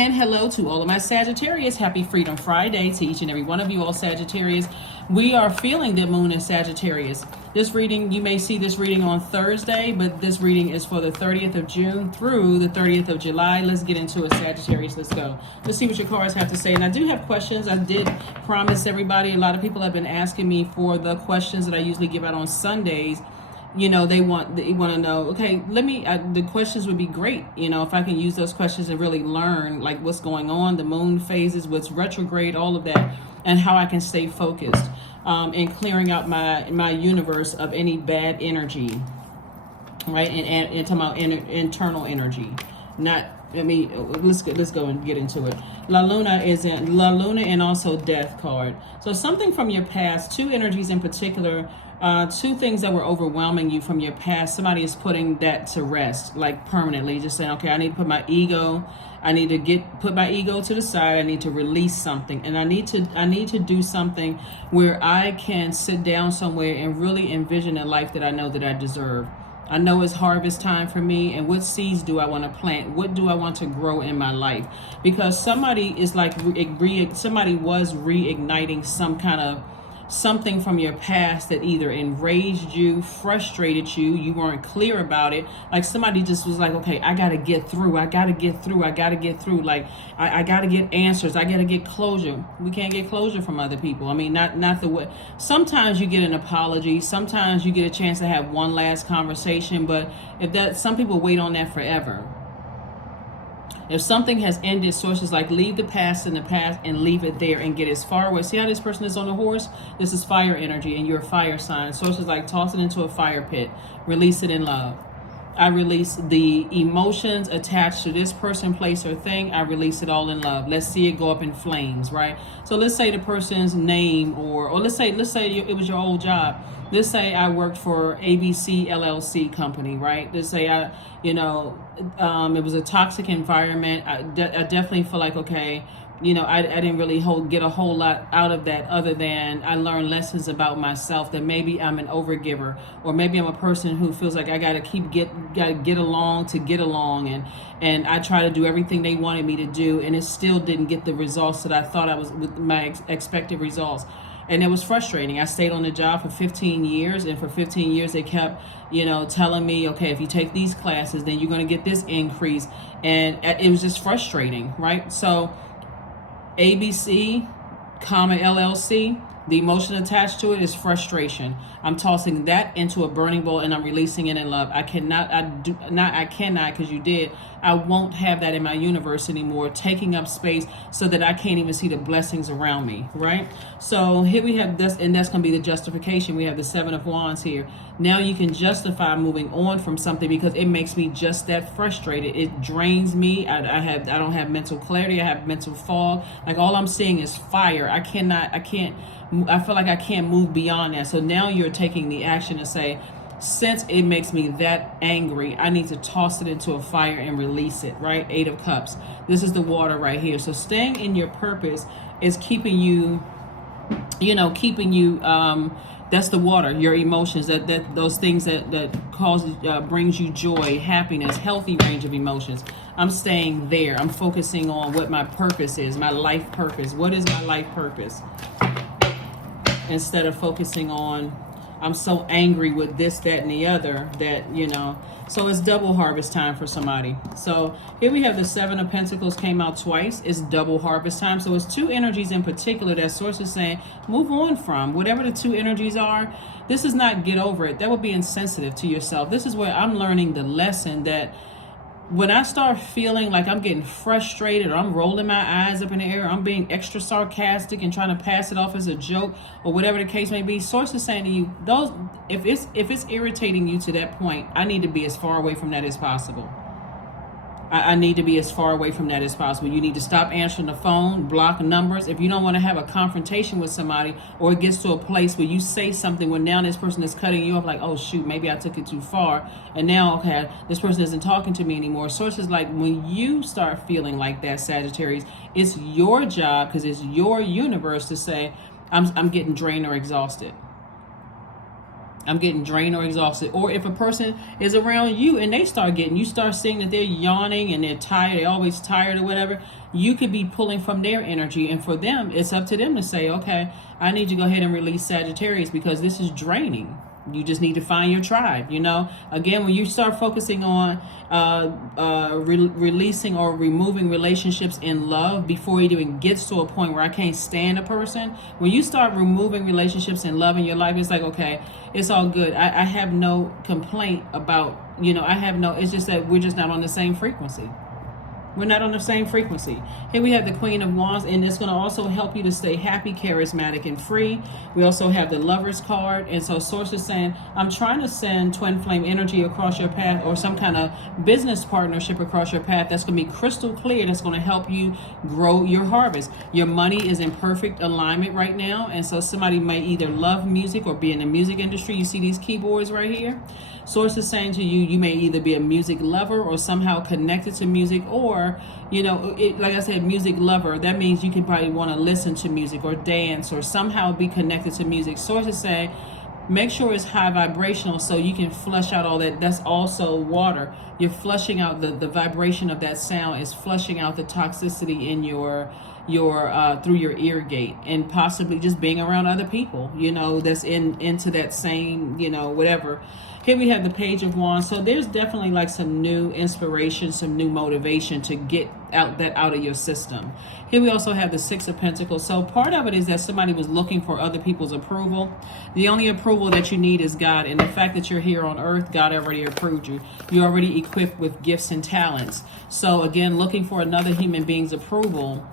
And hello to all of my Sagittarius. Happy Freedom Friday to each and every one of you, all Sagittarius. We are feeling the moon in Sagittarius. This reading, you may see this reading on Thursday, but this reading is for the 30th of June through the 30th of July. Let's get into it, Sagittarius. Let's go. Let's see what your cards have to say. And I do have questions. I did promise everybody, a lot of people have been asking me for the questions that I usually give out on Sundays. You know, they want to know, okay, the questions would be great, you know, if I can use those questions and really learn like what's going on, the moon phases, what's retrograde, all of that, and how I can stay focused in clearing out my universe of any bad energy, right? And talking about internal energy, let's go and get into it. La Luna and also Death card. So something from your past, two energies in particular, two things that were overwhelming you from your past. Somebody is putting that to rest, like permanently, just saying, okay, I need to put my ego to the side. I need to release something, and I need to do something where I can sit down somewhere and really envision a life that I know that I deserve. I know it's harvest time for me, and what seeds do I want to plant? What do I want to grow in my life? Because somebody is like somebody was reigniting something from your past that either enraged you, frustrated you, you weren't clear about it. Like somebody just was like, okay, I gotta get through. Like, I gotta get answers. I gotta get closure. We can't get closure from other people. I mean, not the way. Sometimes you get an apology. Sometimes you get a chance to have one last conversation. But some people wait on that forever. If something has ended, sources like leave the past in the past and leave it there and get as far away. See how this person is on a horse? This is fire energy and you're a fire sign. Sources like toss it into a fire pit, release it in love. I release the emotions attached to this person, place, or thing. I release it all in love. Let's see it go up in flames, right? So let's say the person's name, or let's say it was your old job. Let's say I worked for ABC LLC company, right? Let's say it was a toxic environment. I definitely feel like, okay, I didn't really get a whole lot out of that, other than I learned lessons about myself, that maybe I'm an overgiver, or maybe I'm a person who feels like I gotta get along, and I try to do everything they wanted me to do, and it still didn't get the results that I thought I was with my expected results. And it was frustrating. I stayed on the job for 15 years, and for 15 years they kept, telling me, okay, if you take these classes, then you're going to get this increase. And it was just frustrating, right? So ABC, LLC, the emotion attached to it is frustration. I'm tossing that into a burning bowl and I'm releasing it in love. I cannot, because you did. I won't have that in my universe anymore, taking up space so that I can't even see the blessings around me, right? So here we have this, and that's going to be the justification. We have the 7 of Wands here. Now you can justify moving on from something because it makes me just that frustrated. It drains me. I don't have mental clarity. I have mental fog. Like, all I'm seeing is fire. I feel like I can't move beyond that. So now you're taking the action to say, since it makes me that angry, I need to toss it into a fire and release it, right? 8 of Cups. This is the water right here. So staying in your purpose is keeping you, that's the water, your emotions, that those things that brings you joy, happiness, healthy range of emotions. I'm staying there. I'm focusing on what my purpose is, my life purpose. What is my life purpose? Instead of focusing on, I'm so angry with this, that, and the other, that, so it's double harvest time for somebody. So here we have the 7 of Pentacles came out twice. It's double harvest time. So it's two energies in particular that source is saying, move on from. Whatever the two energies are, this is not get over it. That would be insensitive to yourself. This is where I'm learning the lesson that when I start feeling like I'm getting frustrated, or I'm rolling my eyes up in the air, or I'm being extra sarcastic and trying to pass it off as a joke, or whatever the case may be, source is saying to you, if it's irritating you to that point, I need to be as far away from that as possible. I need to be as far away from that as possible. You need to stop answering the phone, block numbers. If you don't want to have a confrontation with somebody, or it gets to a place where you say something when now this person is cutting you off, like, oh shoot, maybe I took it too far, and now, okay, this person isn't talking to me anymore. Sources like, when you start feeling like that, Sagittarius, it's your job, because it's your universe, to say, I'm getting drained or exhausted. I'm getting drained or exhausted. Or if a person is around you and you start seeing that they're yawning and they're tired, they're always tired or whatever, you could be pulling from their energy. And for them, it's up to them to say, okay, I need to go ahead and release Sagittarius because this is draining. You just need to find your tribe, Again, when you start focusing on releasing or removing relationships in love before it even gets to a point where I can't stand a person, when you start removing relationships in love in your life, it's like, okay, it's all good. I have no complaint about, it's just that we're just not on the same frequency. We're not on the same frequency. Here we have the Queen of Wands, and it's going to also help you to stay happy, charismatic, and free. We also have the Lovers card, and so Source is saying, I'm trying to send twin flame energy across your path or some kind of business partnership across your path that's going to be crystal clear, that's going to help you grow your harvest. Your money is in perfect alignment right now, and so somebody may either love music or be in the music industry. You see these keyboards right here? Source is saying to you, you may either be a music lover or somehow connected to music, or, like I said, music lover. That means you can probably want to listen to music or dance or somehow be connected to music. Source is saying, make sure it's high vibrational so you can flush out all that. That's also water. You're flushing out the vibration of that sound is flushing out the toxicity in your through your ear gate, and possibly just being around other people, that's into that same, whatever. Here we have the Page of Wands. So there's definitely like some new inspiration, some new motivation to get out of your system. Here we also have the Six of Pentacles. So part of it is that somebody was looking for other people's approval. The only approval that you need is God. And the fact that you're here on earth, God already approved you. You're already equipped with gifts and talents. So again, looking for another human being's approval,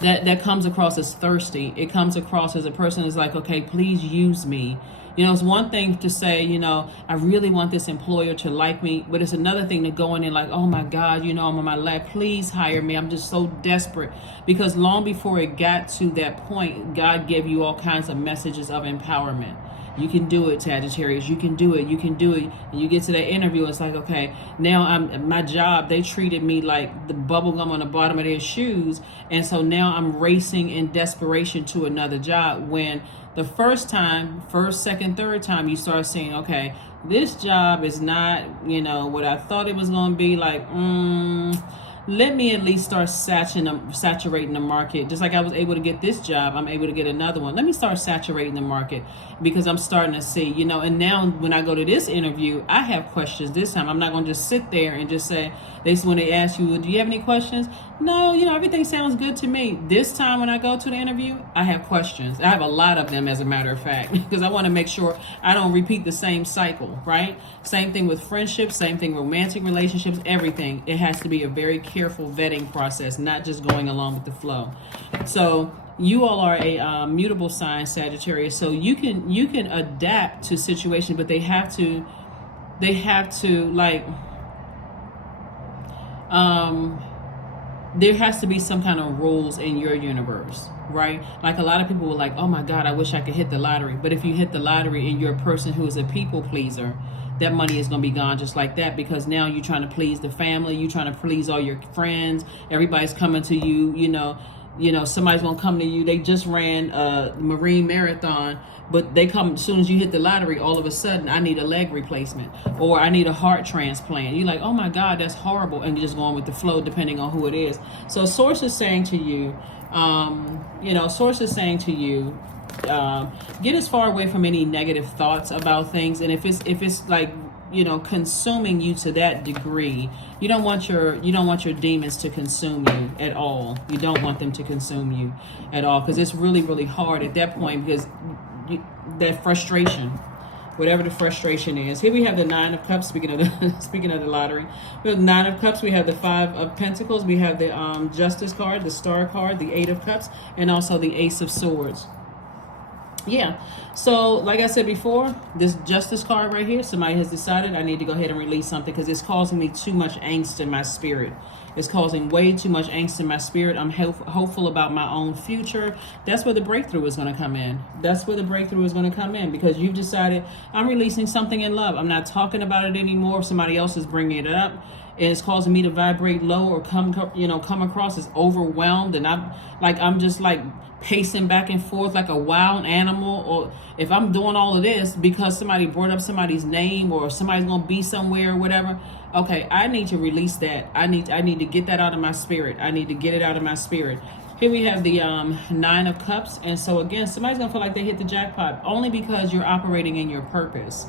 that comes across as thirsty. It comes across as a person who's like, okay, please use me. It's one thing to say, I really want this employer to like me, but it's another thing to go in and like, oh my God, I'm on my lap, please hire me. I'm just so desperate. Because long before it got to that point, God gave you all kinds of messages of empowerment. You can do it, Sagittarius. You can do it. You can do it. And you get to that interview, it's like, okay, now my job, they treated me like the bubble gum on the bottom of their shoes. And so now I'm racing in desperation to another job, when the first, second, third time you start saying, okay, this job is not, what I thought it was going to be, like, let me at least start saturating the market. Just like I was able to get this job, I'm able to get another one. Let me start saturating the market, because I'm starting to see, and now when I go to this interview, I have questions this time. I'm not going to just sit there and just say, when they ask you, do you have any questions? No, everything sounds good to me. This time when I go to the interview, I have questions. I have a lot of them, as a matter of fact, because I want to make sure I don't repeat the same cycle, right? Same thing with friendships, same thing romantic relationships, everything. It has to be a very careful vetting process, not just going along with the flow. So you all are a mutable sign, Sagittarius. So you can adapt to situations, but they have to like, there has to be some kind of rules in your universe, right? Like a lot of people were like, oh my God, I wish I could hit the lottery. But if you hit the lottery and you're a person who is a people pleaser, that money is going to be gone just like that, because now you're trying to please the family, you're trying to please all your friends, everybody's coming to you, somebody's going to come to you. They just ran a Marine Marathon, but they come as soon as you hit the lottery, all of a sudden, I need a leg replacement or I need a heart transplant. You're like, oh my God, that's horrible. And you're just going with the flow depending on who it is. So Source is saying to you, get as far away from any negative thoughts about things. And if it's like, consuming you to that degree, you don't want your demons to consume you at all. You don't want them to consume you at all, because it's really, really hard at that point, because that frustration, whatever the frustration is. Here we have the Nine of Cups. Speaking of the lottery, we have the Nine of Cups. We have the Five of Pentacles. We have the Justice card, the Star card, the Eight of Cups, and also the Ace of Swords. Yeah, so like I said before, this Justice card right here, somebody has decided I need to go ahead and release something, because it's causing me too much angst in my spirit. It's causing way too much angst in my spirit. I'm hopeful about my own future. That's where the breakthrough is going to come in. That's where the breakthrough is going to come in, because you've decided I'm releasing something in love. I'm not talking about it anymore. Somebody else is bringing it up. and it's causing me to vibrate low or come across as overwhelmed, and I'm just like pacing back and forth like a wild animal, or if I'm doing all of this because somebody brought up somebody's name or somebody's gonna be somewhere or whatever, okay, I need to release that. I need to get that out of my spirit. I need to get it out of my spirit. Here we have the 9 of Cups, and so again, somebody's gonna feel like they hit the jackpot only because you're operating in your purpose.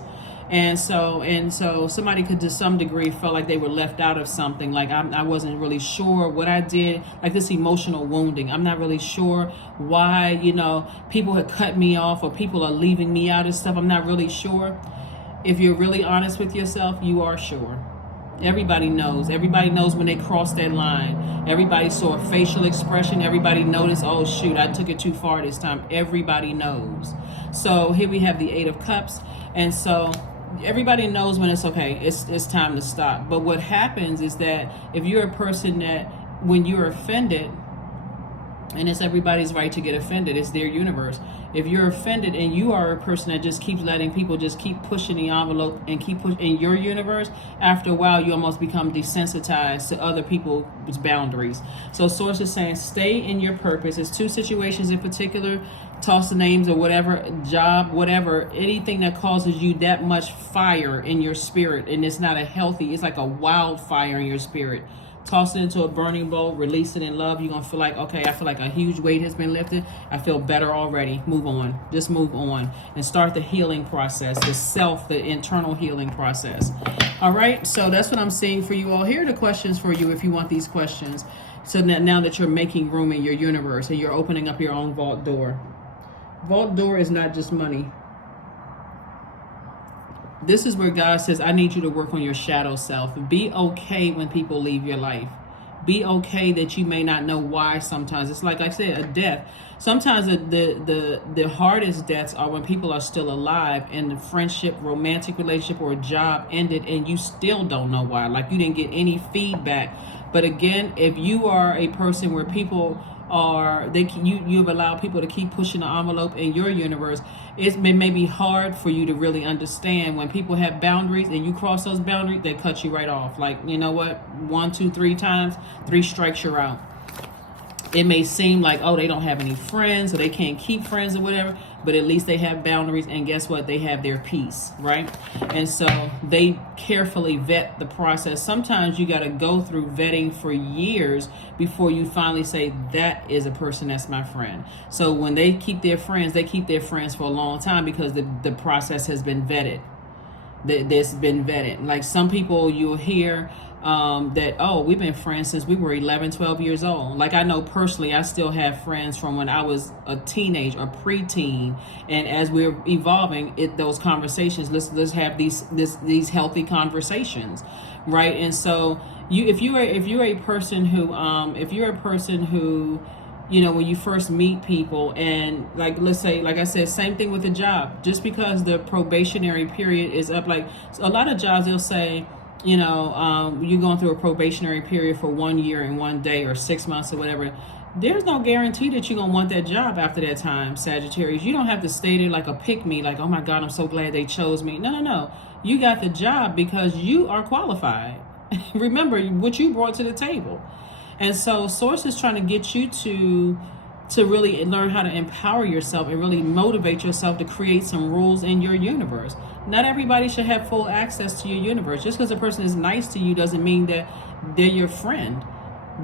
And so somebody could to some degree feel like they were left out of something, like I wasn't really sure what I did, like this emotional wounding. I'm not really sure why, people had cut me off or people are leaving me out of stuff. I'm not really sure. If you're really honest with yourself, you are sure. Everybody knows. Everybody knows when they cross that line. Everybody saw a facial expression. Everybody noticed, oh shoot, I took it too far this time. Everybody knows. So here we have the 8 of Cups. And so everybody knows when it's okay, it's time to stop. But what happens is that if you're a person that when you're offended, and it's everybody's right to get offended, it's their universe. If you're offended and you are a person that just keeps letting people just keep pushing the envelope and keep pushing in your universe, after a while you almost become desensitized to other people's boundaries. So source is saying stay in your purpose. It's 2 situations in particular. Toss the names or whatever, job, whatever, anything that causes you that much fire in your spirit, and it's not a healthy, it's like a wildfire in your spirit. Toss it into a burning bowl, release it in love. You're going to feel like, okay, I feel like a huge weight has been lifted. I feel better already. Move on. Just move on and start the healing process, the internal healing process. All right, so that's what I'm seeing for you all. Here are the questions for you if you want these questions. So now that you're making room in your universe and you're opening up your own vault door. Vault door is not just money. This is where God says, I need you to work on your shadow self. Be okay when people leave your life. Be okay that you may not know why sometimes. It's like I said, a death. Sometimes the hardest deaths are when people are still alive and the friendship, romantic relationship, or job ended and you still don't know why. Like you didn't get any feedback. But again, if you are a person where people you've allowed people to keep pushing the envelope in your universe, it may be hard for you to really understand when people have boundaries and you cross those boundaries, they cut you right off. Like, you know what? 1, 2, 3 times, 3 strikes, you're out. It may seem like, oh, they don't have any friends or they can't keep friends or whatever, but at least they have boundaries, and guess what? They have their peace, right? And so they carefully vet the process. Sometimes you got to go through vetting for years before you finally say, that is a person that's my friend. So when they keep their friends for a long time because the process has been vetted. That's been vetted. Like some people you'll hear that, oh, we've been friends since we were 11, 12 years old. Like I know personally, I still have friends from when I was a teenage or preteen. And as we're evolving, those conversations, let's have these healthy conversations, right? And so if you're a person who, when you first meet people, and like, let's say, like I said, same thing with a job, just because the probationary period is up, like a lot of jobs, they'll say, you're going through a probationary period for 1 year and 1 day or 6 months or whatever. There's no guarantee that you're going to want that job after that time, Sagittarius. You don't have to stay there like a pick-me, like, oh my God, I'm so glad they chose me. No. You got the job because you are qualified. Remember what you brought to the table. And so Source is trying to get you to really learn how to empower yourself and really motivate yourself to create some rules in your universe. Not everybody should have full access to your universe. Just because a person is nice to you doesn't mean that they're your friend.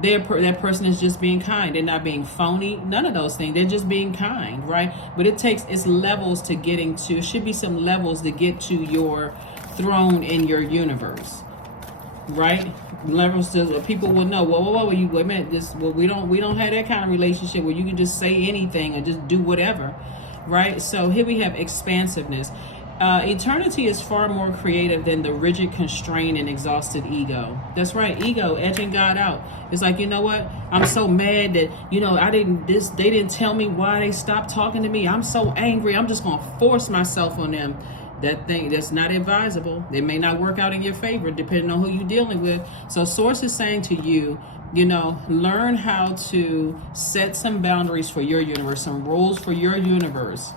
That person is just being kind. They're not being phony. None of those things. They're just being kind, right? But it's levels to getting to. It should be some levels to get to your throne in your universe, right? Levels to people will know. Whoa, you wait a minute. We don't have that kind of relationship where you can just say anything or just do whatever, right? So here we have expansiveness. Eternity is far more creative than the rigid, constrained, and exhausted ego. That's right, ego edging God out. It's like, you know what? I'm so mad that they didn't tell me why they stopped talking to me. I'm so angry. I'm just gonna force myself on them. That's not advisable. It may not work out in your favor depending on who you're dealing with. So Source is saying to you, learn how to set some boundaries for your universe, some rules for your universe.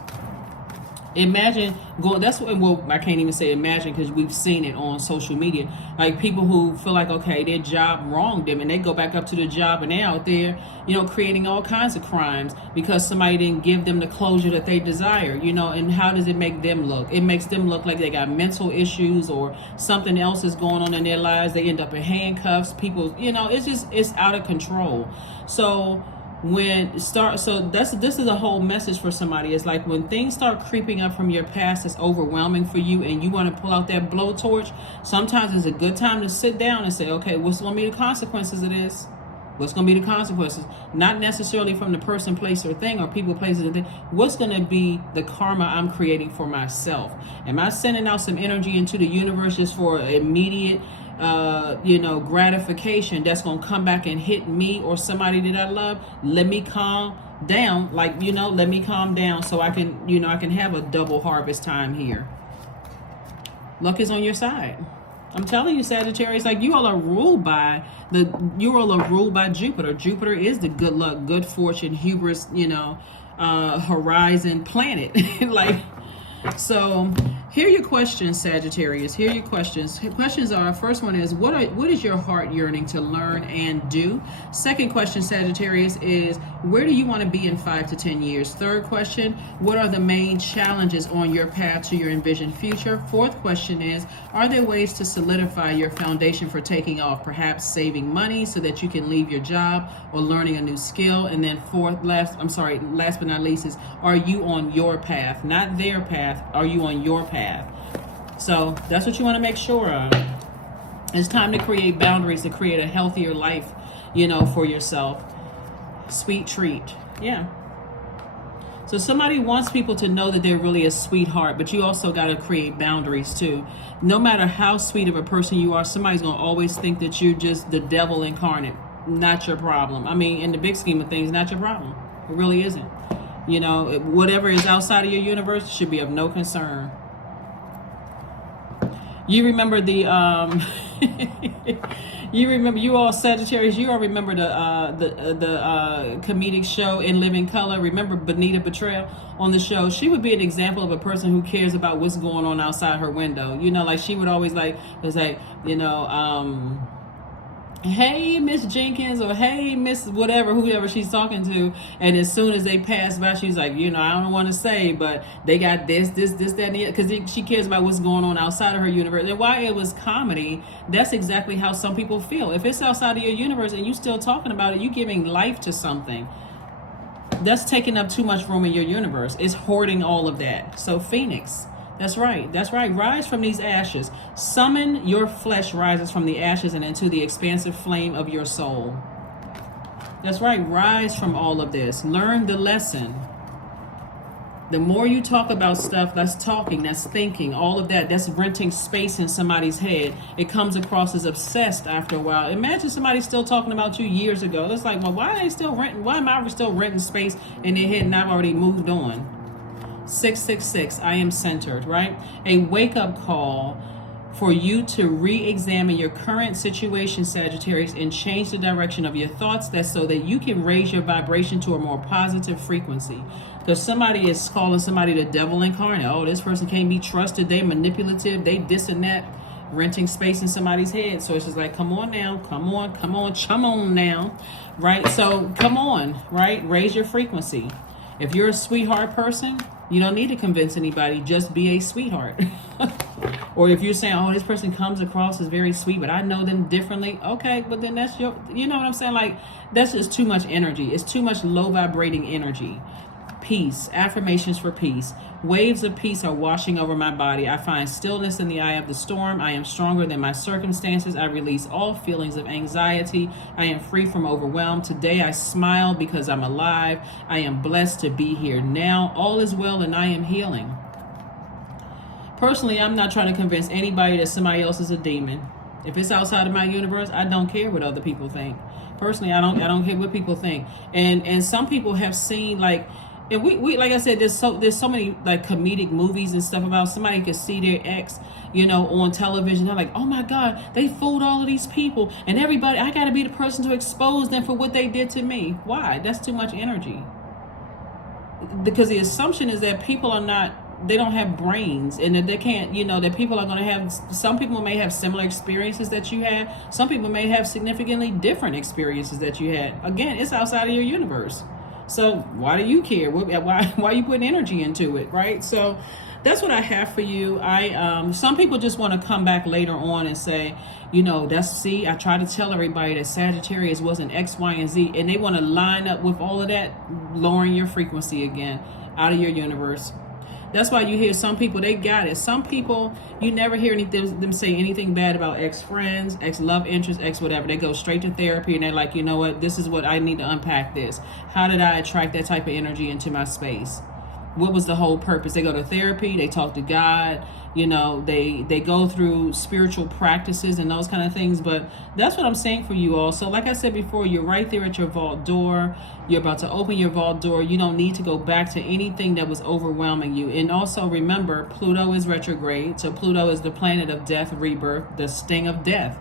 Imagine going. That's what. Well, I can't even say imagine because we've seen it on social media. Like people who feel like okay, their job wronged them, and they go back up to the job, and they're out there, creating all kinds of crimes because somebody didn't give them the closure that they desire. And how does it make them look? It makes them look like they got mental issues or something else is going on in their lives. They end up in handcuffs. People, it's out of control. So. This is a whole message for somebody. It's like when things start creeping up from your past, it's overwhelming for you, and you want to pull out that blowtorch. Sometimes it's a good time to sit down and say, okay, what's going to be the consequences of this? What's going to be the consequences? Not necessarily from the person, place, or thing, or people, places, and things. What's going to be the karma I'm creating for myself? Am I sending out some energy into the universe just for immediate gratification that's going to come back and hit me or somebody that I love? Let me calm down, let me calm down so I can, I can have a double harvest time here. Luck is on your side. I'm telling you, Sagittarius, like you all are ruled by Jupiter. Jupiter is the good luck, good fortune, hubris, horizon planet. So here are your questions, Sagittarius. Here are your questions. Questions are, first one is, what is your heart yearning to learn and do? Second question, Sagittarius, is where do you want to be in 5 to 10 years? Third question, what are the main challenges on your path to your envisioned future? Fourth question is, are there ways to solidify your foundation for taking off, perhaps saving money so that you can leave your job or learning a new skill? And then last but not least is, are you on your path? Not their path. Are you on your path? So that's what you want to make sure of. It's time to create boundaries to create a healthier life, for yourself. Sweet treat. Yeah. So somebody wants people to know that they're really a sweetheart, but you also got to create boundaries too. No matter how sweet of a person you are, somebody's going to always think that you're just the devil incarnate. Not your problem. I mean, in the big scheme of things, not your problem. It really isn't. Whatever is outside of your universe should be of no concern. You remember you all Sagittarius, you all remember the comedic show In Living Color. Remember Benita Betrayal on the show? She would be an example of a person who cares about what's going on outside her window. Like she would always hey Miss Jenkins, or hey Miss whatever, whoever she's talking to, and as soon as they pass by, she's like, I don't want to say, but they got this, that, and the other, because she cares about what's going on outside of her universe. And why it was comedy, that's exactly how some people feel. If it's outside of your universe and you still talking about it, you giving life to something that's taking up too much room in your universe. It's hoarding all of that. So Phoenix, That's right. Rise from these ashes. Summon your flesh rises from the ashes and into the expansive flame of your soul. That's right. Rise from all of this. Learn the lesson. The more you talk about stuff, that's talking, that's thinking, all of that, that's renting space in somebody's head. It comes across as obsessed after a while. Imagine somebody still talking about you years ago. It's like, well, why are they still renting? Why am I still renting space in their head and I've already moved on? 666, I am centered, right? A wake-up call for you to re-examine your current situation, Sagittarius, and change the direction of your thoughts, that's so that you can raise your vibration to a more positive frequency. Because somebody is calling somebody the devil incarnate. Oh, this person can't be trusted. They manipulative. They this and that. Renting space in somebody's head. So it's just like, come on now. Come on now. Right? So come on, right? Raise your frequency. If you're a sweetheart person, you don't need to convince anybody. Just be a sweetheart. Or if you're saying, oh, this person comes across as very sweet, but I know them differently. Okay, but then that's your, you know what I'm saying? Like, that's just too much energy. It's too much low vibrating energy. Peace. Affirmations for peace. Waves of peace are washing over my body. I find stillness in the eye of the storm. I am stronger than my circumstances. I release all feelings of anxiety. I am free from overwhelm. Today I smile because I'm alive. I am blessed to be here now. All is well and I am healing. Personally, I'm not trying to convince anybody that somebody else is a demon. If it's outside of my universe, I don't care what other people think. Personally, I don't care what people think. And some people have seen, like, and we like I said, there's so many like comedic movies and stuff about somebody can see their ex, on television. They're like, oh my God, they fooled all of these people and everybody. I got to be the person to expose them for what they did to me. Why? That's too much energy. Because the assumption is that people are not have brains, and that they can't, that people are going to have, some people may have similar experiences that you had. Some people may have significantly different experiences that you had. Again, it's outside of your universe. So why do you care? Why are you putting energy into it, right? So that's what I have for you. Some people just want to come back later on and say, I try to tell everybody that Sagittarius wasn't X, Y, and Z, and they want to line up with all of that, lowering your frequency again out of your universe. That's why you hear some people, they got it. Some people, you never hear them say anything bad about ex-friends, ex-love interest, ex-whatever. They go straight to therapy and they're like, you know what, this is what I need to unpack this. How did I attract that type of energy into my space? What was the whole purpose? They go to therapy, they talk to God, they go through spiritual practices and those kind of things. But that's what I'm saying for you all. So like I said before, you're right there at your vault door. You're about to open your vault door. You don't need to go back to anything that was overwhelming you. And also remember, Pluto is retrograde. So Pluto is the planet of death, rebirth, the sting of death.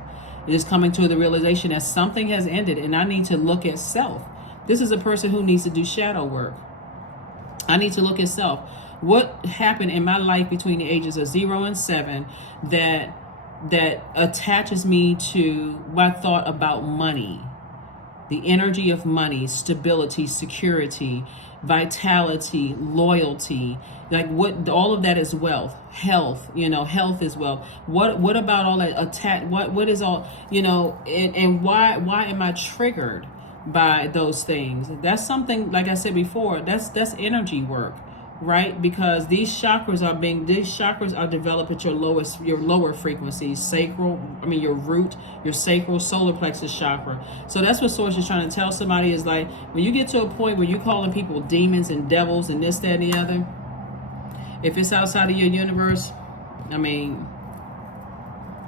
It is coming to the realization that something has ended and I need to look at self. This is a person who needs to do shadow work. I need to look at self. What happened in my life between the ages of 0 and 7 that attaches me to my thought about money, the energy of money, stability, security, vitality, loyalty, like what, all of that is wealth, health, health is wealth. What about all that what is all, and why am I triggered by those things? That's something, like I said before, that's energy work, right? Because these chakras are developed at your lower frequencies, your root, your sacral, solar plexus chakra. So that's what Source is trying to tell somebody, is like, when you get to a point where you're calling people demons and devils and this, that, and the other, if it's outside of your universe,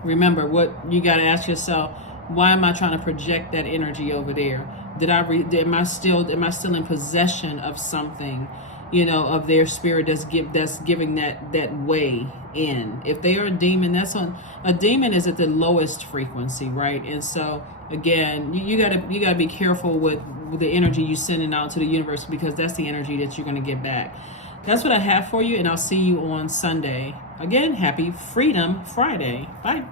remember what you got to ask yourself: why am I trying to project that energy over there? Am I still in possession of something, of their spirit that's giving that way in? If they are a demon, a demon is at the lowest frequency, right? And so again, you gotta be careful with the energy you sending out to the universe, because that's the energy that you're gonna get back. That's what I have for you, and I'll see you on Sunday. Again, happy Freedom Friday. Bye.